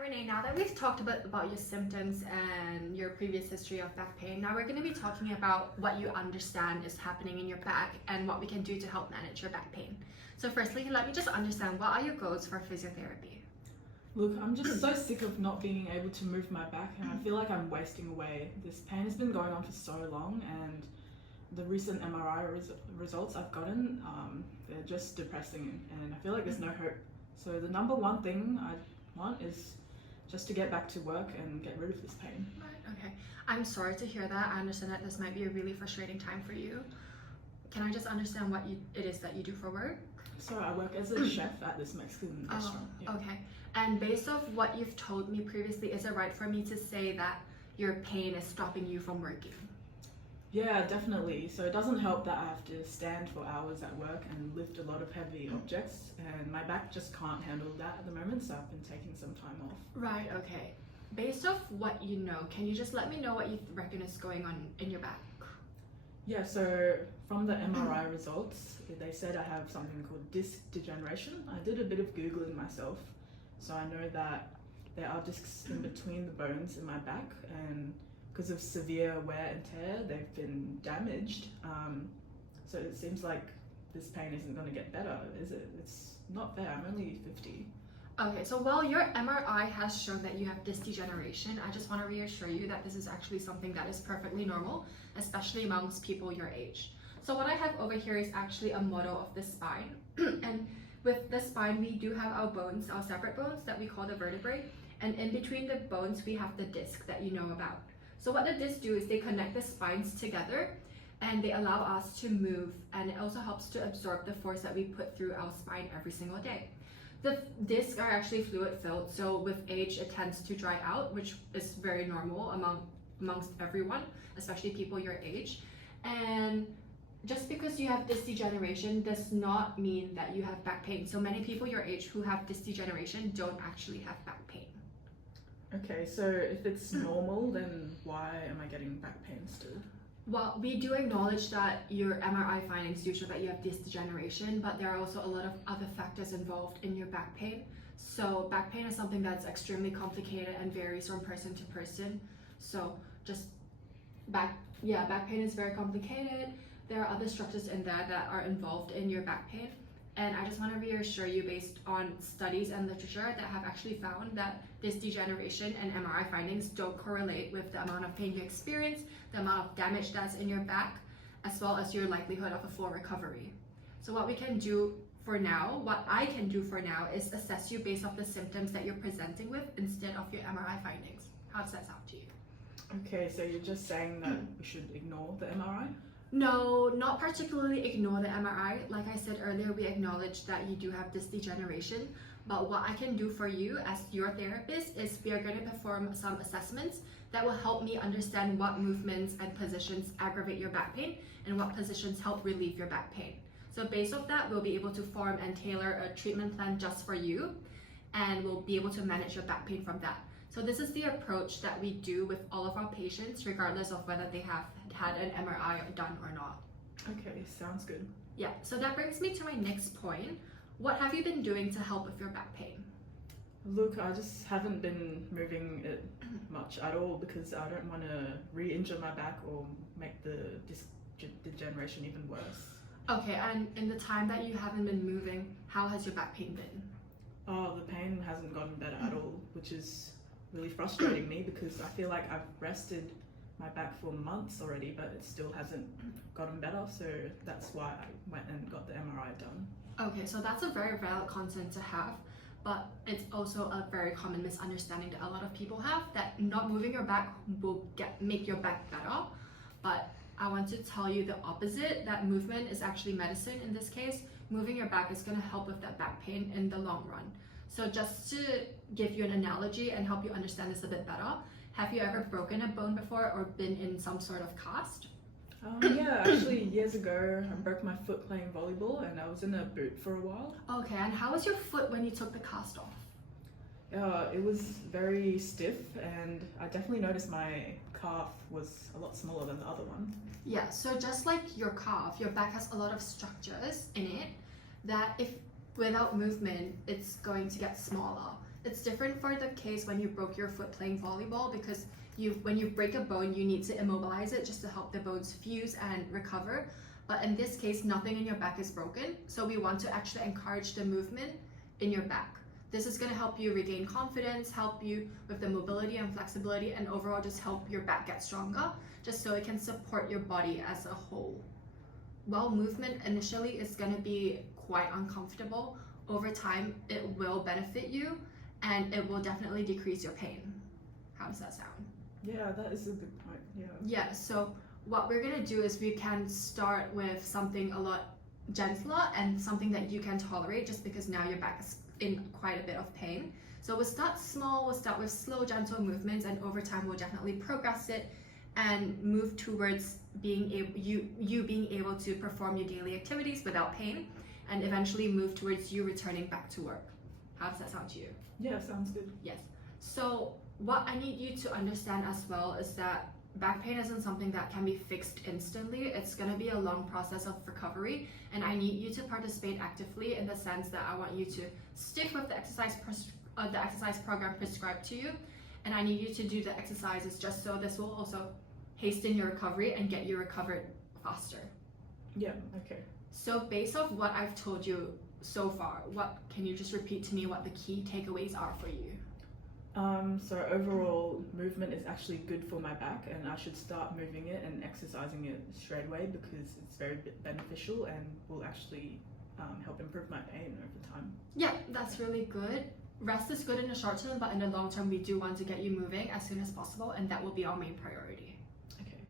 Renee, now that we've talked a bit about your symptoms and your previous history of back pain, now we're going to be talking about what you understand is happening in your back and what we can do to help manage your back pain. So firstly, let me just understand, what are your goals for physiotherapy? Look, I'm just so sick of not being able to move my back, and I feel like I'm wasting away. This pain has been going on for so long, and the recent MRI results I've gotten, they're just depressing, and I feel like there's no hope. So the number one thing I want is just to get back to work and get rid of this pain. Right, okay. I'm sorry to hear that. I understand that this might be a really frustrating time for you. Can I just understand what it is that you do for work? So I work as a chef at this Mexican restaurant. Yeah. Okay. And based off what you've told me previously, is it right for me to say that your pain is stopping you from working? Yeah, definitely. So it doesn't help that I have to stand for hours at work and lift a lot of heavy objects, and my back just can't handle that at the moment, so I've been taking some time off. Right, okay. Based off what you know, can you just let me know what you reckon is going on in your back? Yeah, so from the MRI results, they said I have something called disc degeneration. I did a bit of Googling myself, so I know that there are discs in between the bones in my back, and because of severe wear and tear, they've been damaged. So it seems like this pain isn't going to get better, is it? It's not fair. I'm only 50. Okay, so while your MRI has shown that you have disc degeneration, I just want to reassure you that this is actually something that is perfectly normal, especially amongst people your age. So what I have over here is actually a model of the spine. And with the spine, we do have our bones, our separate bones that we call the vertebrae. And in between the bones, we have the disc that you know about. So what the discs do is they connect the spines together and they allow us to move, and it also helps to absorb the force that we put through our spine every single day. The discs are actually fluid filled, so with age it tends to dry out, which is very normal amongst everyone, especially people your age. And just because you have disc degeneration does not mean that you have back pain. So many people your age who have disc degeneration don't actually have back pain. Okay, so if it's normal, then why am I getting back pain still? Well, we do acknowledge that your MRI findings do show that you have disc degeneration, but there are also a lot of other factors involved in your back pain. So back pain is something that's extremely complicated and varies from person to person. So back pain is very complicated. There are other structures in there that are involved in your back pain. And I just want to reassure you, based on studies and literature that have actually found that disc degeneration and MRI findings don't correlate with the amount of pain you experience, the amount of damage that's in your back, as well as your likelihood of a full recovery. So what we can do for now, what I can do for now, is assess you based off the symptoms that you're presenting with instead of your MRI findings. How does that sound to you? Okay, so you're just saying that we should ignore the MRI? No, not particularly ignore the MRI. Like I said earlier, we acknowledge that you do have disc degeneration, but what I can do for you as your therapist is we are going to perform some assessments that will help me understand what movements and positions aggravate your back pain and what positions help relieve your back pain. So based off that, we'll be able to form and tailor a treatment plan just for you, and we'll be able to manage your back pain from that. So this is the approach that we do with all of our patients, regardless of whether they have had an MRI done or not. Okay, sounds good. Yeah, so that brings me to my next point. What have you been doing to help with your back pain? Look, I just haven't been moving it much at all because I don't want to re-injure my back or make the disc degeneration even worse. Okay, and in the time that you haven't been moving, how has your back pain been? Oh, the pain hasn't gotten better at all, which is really frustrating me because I feel like I've rested my back for months already, but it still hasn't gotten better, so that's why I went and got the MRI done. Okay, so that's a very valid concern to have, but it's also a very common misunderstanding that a lot of people have, that not moving your back will make your back better. But I want to tell you the opposite, that movement is actually medicine in this case. Moving your back is going to help with that back pain in the long run. So just to give you an analogy and help you understand this a bit better, have you ever broken a bone before or been in some sort of cast? Yeah, actually years ago I broke my foot playing volleyball and I was in a boot for a while. Okay, and how was your foot when you took the cast off? It was very stiff, and I definitely noticed my calf was a lot smaller than the other one. Yeah, so just like your calf, your back has a lot of structures in it that if without movement, it's going to get smaller. It's different for the case when you broke your foot playing volleyball, because when you break a bone, you need to immobilize it just to help the bones fuse and recover. But in this case, nothing in your back is broken. So we want to actually encourage the movement in your back. This is going to help you regain confidence, help you with the mobility and flexibility, and overall just help your back get stronger, just so it can support your body as a whole. While movement initially is going to be quite uncomfortable, over time it will benefit you and it will definitely decrease your pain. How does that sound? Yeah, that is a good point. Yeah, so what we're going to do is we can start with something a lot gentler and something that you can tolerate, just because now your back is in quite a bit of pain. So we'll start small, we'll start with slow, gentle movements, and over time we'll definitely progress it and move towards being able to perform your daily activities without pain, and eventually move towards you returning back to work. How does that sound to you? Yeah, sounds good. Yes. So what I need you to understand as well is that back pain isn't something that can be fixed instantly. It's going to be a long process of recovery, and I need you to participate actively, in the sense that I want you to stick with the exercise program prescribed to you, and I need you to do the exercises, just so this will also hasten your recovery and get you recovered faster. Yeah, okay. So based off what I've told you so far, what can you just repeat to me what the key takeaways are for you? So overall, movement is actually good for my back, and I should start moving it and exercising it straight away, because it's very beneficial and will actually help improve my pain over time. Yeah, that's really good. Rest is good in the short term, but in the long term, we do want to get you moving as soon as possible, and that will be our main priority.